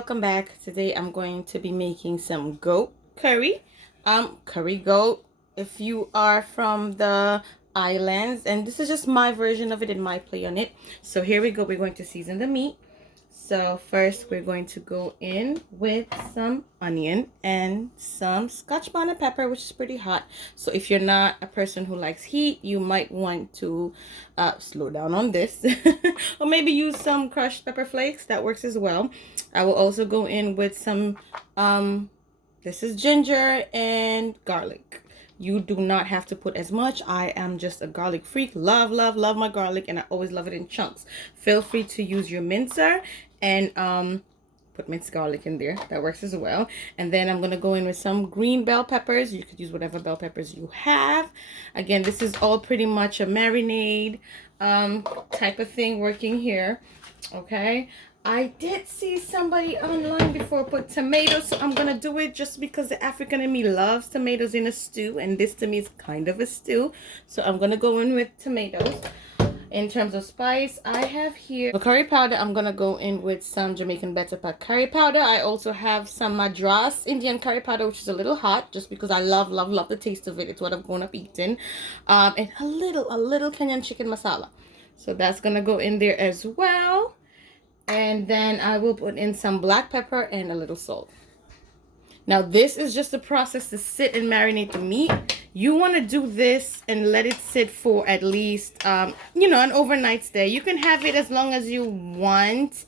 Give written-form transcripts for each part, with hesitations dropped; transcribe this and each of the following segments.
welcome back. Today I'm going to be making some goat curry. Curry goat if you are from the islands, and this is just my version of it and my play on it. So here we go. We're going to season the meat. So first we're going to go in with some onion and some scotch bonnet pepper, which is pretty hot. So if you're not a person who likes heat, you might want to slow down on this or maybe use some crushed pepper flakes. That works as well. I will also go in with some this is ginger and garlic. You do not have to put as much. I am just a garlic freak. Love, love, love my garlic, and I always love it in chunks. Feel free to use your mincer and put minced garlic in there. That works as well. And then I'm gonna go in with some green bell peppers. You could use whatever bell peppers you have. Again, this is all pretty much a marinade type of thing working here. Okay. I did see somebody online before put tomatoes, so I'm gonna do it just because the African in me loves tomatoes in a stew, and this to me is kind of a stew. So I'm gonna go in with tomatoes. In terms of spice, I have here the curry powder. I'm gonna go in with some Jamaican Better Pack curry powder. I also have some Madras Indian curry powder, which is a little hot, just because I love, love, love the taste of it. It's what I've grown up eating. And a little Kenyan chicken masala. So that's gonna go in there as well. And then I will put in some black pepper and a little salt. Now this is just a process to sit and marinate the meat. You want to do this and let it sit for at least, an overnight stay. You can have it as long as you want.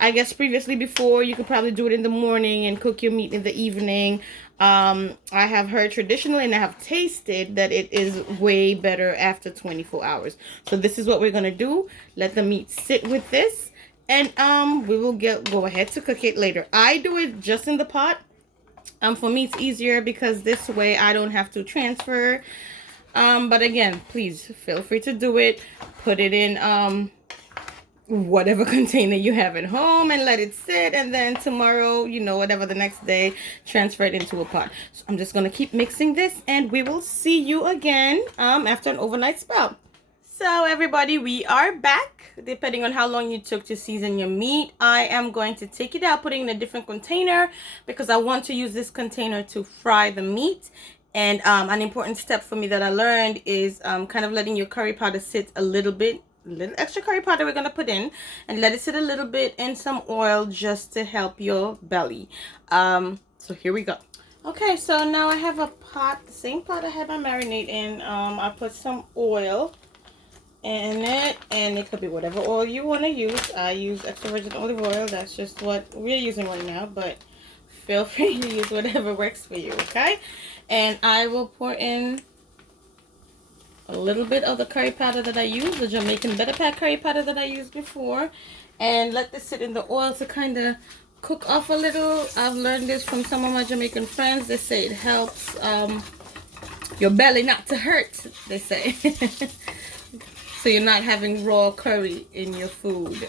I guess previously before, you could probably do it in the morning and cook your meat in the evening. I have heard traditionally and I have tasted that it is way better after 24 hours. So this is what we're going to do. Let the meat sit with this. And we will go ahead to cook it later. I do it just in the pot. For me it's easier because this way I don't have to transfer. But again, please feel free to do it. Put it in whatever container you have at home and let it sit, and then tomorrow, whatever the next day, transfer it into a pot. So I'm just gonna keep mixing this, and we will see you again after an overnight spell. So everybody, we are back. Depending on how long you took to season your meat, I am going to take it out, putting it in a different container because I want to use this container to fry the meat. And an important step for me that I learned is kind of letting your curry powder sit a little extra curry powder we're going to put in, and let it sit a little bit in some oil just to help your belly. So here we go. Okay, so now I have a pot, the same pot I had my marinade in. I put some oil in it, and it could be whatever oil you want to use. I use extra virgin olive oil. That's just what we're using right now, but feel free to use whatever works for you. Okay, and I will pour in a little bit of the curry powder that I use, the Jamaican Better Pack curry powder that I used before, and let this sit in the oil to kind of cook off a little. I've learned this from some of my Jamaican friends. They say it helps your belly not to hurt, they say. So you're not having raw curry in your food.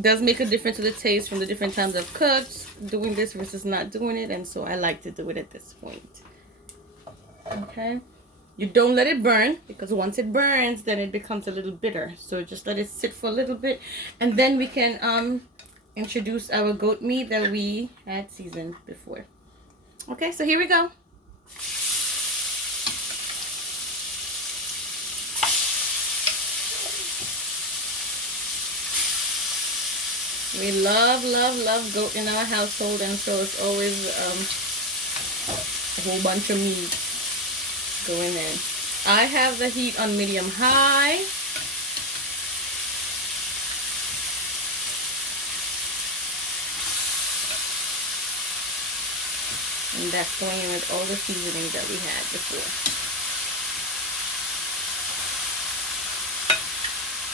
Does make a difference to the taste from the different times I've cooked, doing this versus not doing it, and so I like to do it at this point. Okay, you don't let it burn, because once it burns, then it becomes a little bitter. So just let it sit for a little bit, and then we can introduce our goat meat that we had seasoned before. Okay, so here we go. We love, love, love goat in our household, and so it's always a whole bunch of meat going in. I have the heat on medium-high. And that's going in with all the seasonings that we had before.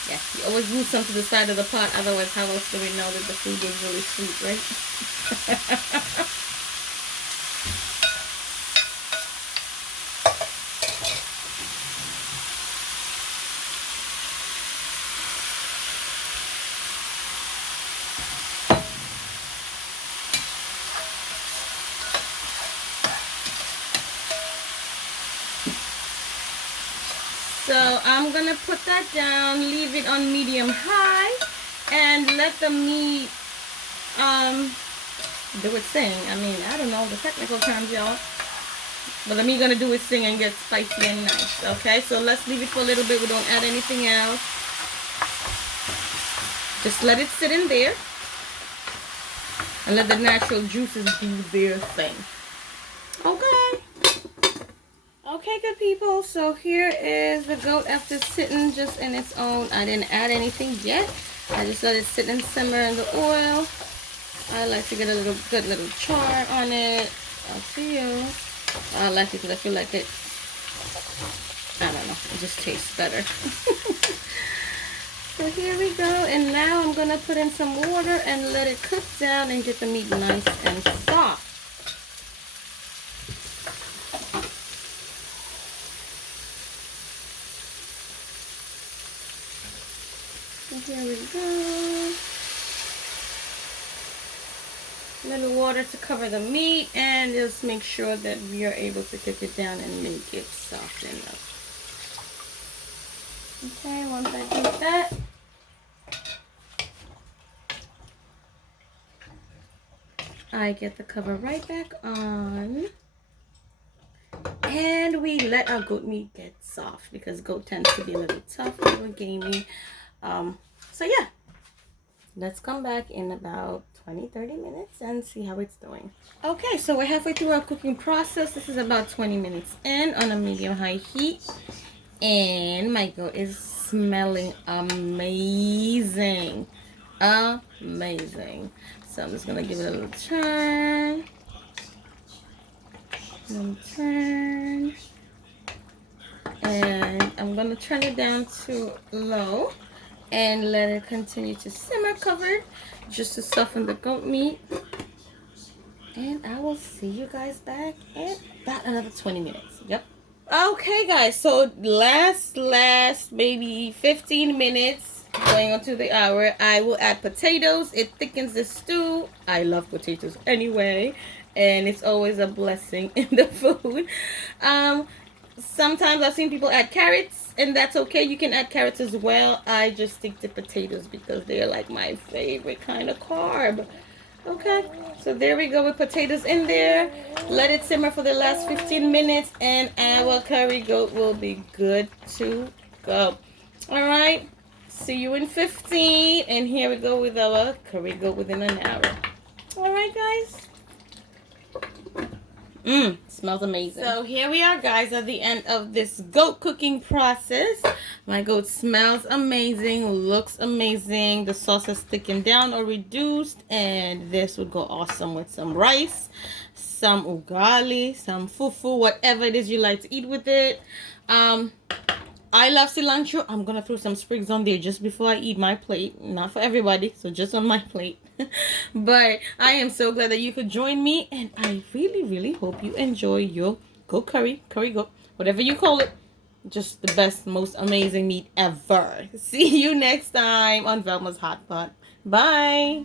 Yeah, you always move some to the side of the pot, otherwise how else do we know that the food is really sweet, right? So I'm gonna put that down, leave it on medium-high, and let the meat do its thing. I mean, I don't know the technical terms, y'all. But the meat gonna do its thing and get spicy and nice. Okay, so let's leave it for a little bit. We don't add anything else. Just let it sit in there and let the natural juices do their thing. Okay. Okay, good people. So here is the goat after sitting just in its own. I didn't add anything yet. I just let it sit and simmer in the oil. I like to get a good little char on it. I'll see you. I like it because I feel like it, I don't know, it just tastes better. So here we go, and now I'm going to put in some water and let it cook down and get the meat nice and soft. So here we go. A little water to cover the meat, and just make sure that we are able to cook it down and make it soft enough. Okay, once I do that, I get the cover right back on, and we let our goat meat get soft because goat tends to be a little tough, a little gamey. So yeah, let's come back in about 20-30 minutes and see how it's doing. Okay, so we're halfway through our cooking process. This is about 20 minutes in on a medium-high heat, and my goat is smelling amazing. Amazing. So I'm just gonna give it a little turn. And I'm gonna turn it down to low and let it continue to simmer covered just to soften the goat meat. And I will see you guys back in about another 20 minutes. Yep. Okay, guys, so last maybe 15 minutes going on to the hour, I will add potatoes. It thickens the stew. I love potatoes anyway, and it's always a blessing in the food. Sometimes I've seen people add carrots, and that's okay. You can add carrots as well. I just stick to potatoes because they're like my favorite kind of carb. Okay, so there we go with potatoes in there. Let it simmer for the last 15 minutes and our curry goat will be good to go. All right, see you in 15, and here we go with our curry goat within an hour. All right, guys. Smells amazing. So here we are, guys, at the end of this goat cooking process. My goat smells amazing, looks amazing. The sauce has thickened down or reduced, and this would go awesome with some rice, some ugali, some fufu, whatever it is you like to eat with it. I love cilantro. I'm gonna throw some sprigs on there just before I eat my plate. Not for everybody, so just on my plate. But I am so glad that you could join me, and I really hope you enjoy your goat curry goat, whatever you call it. Just the best, most amazing meat ever. See you next time on Velma's Hot Pot. Bye.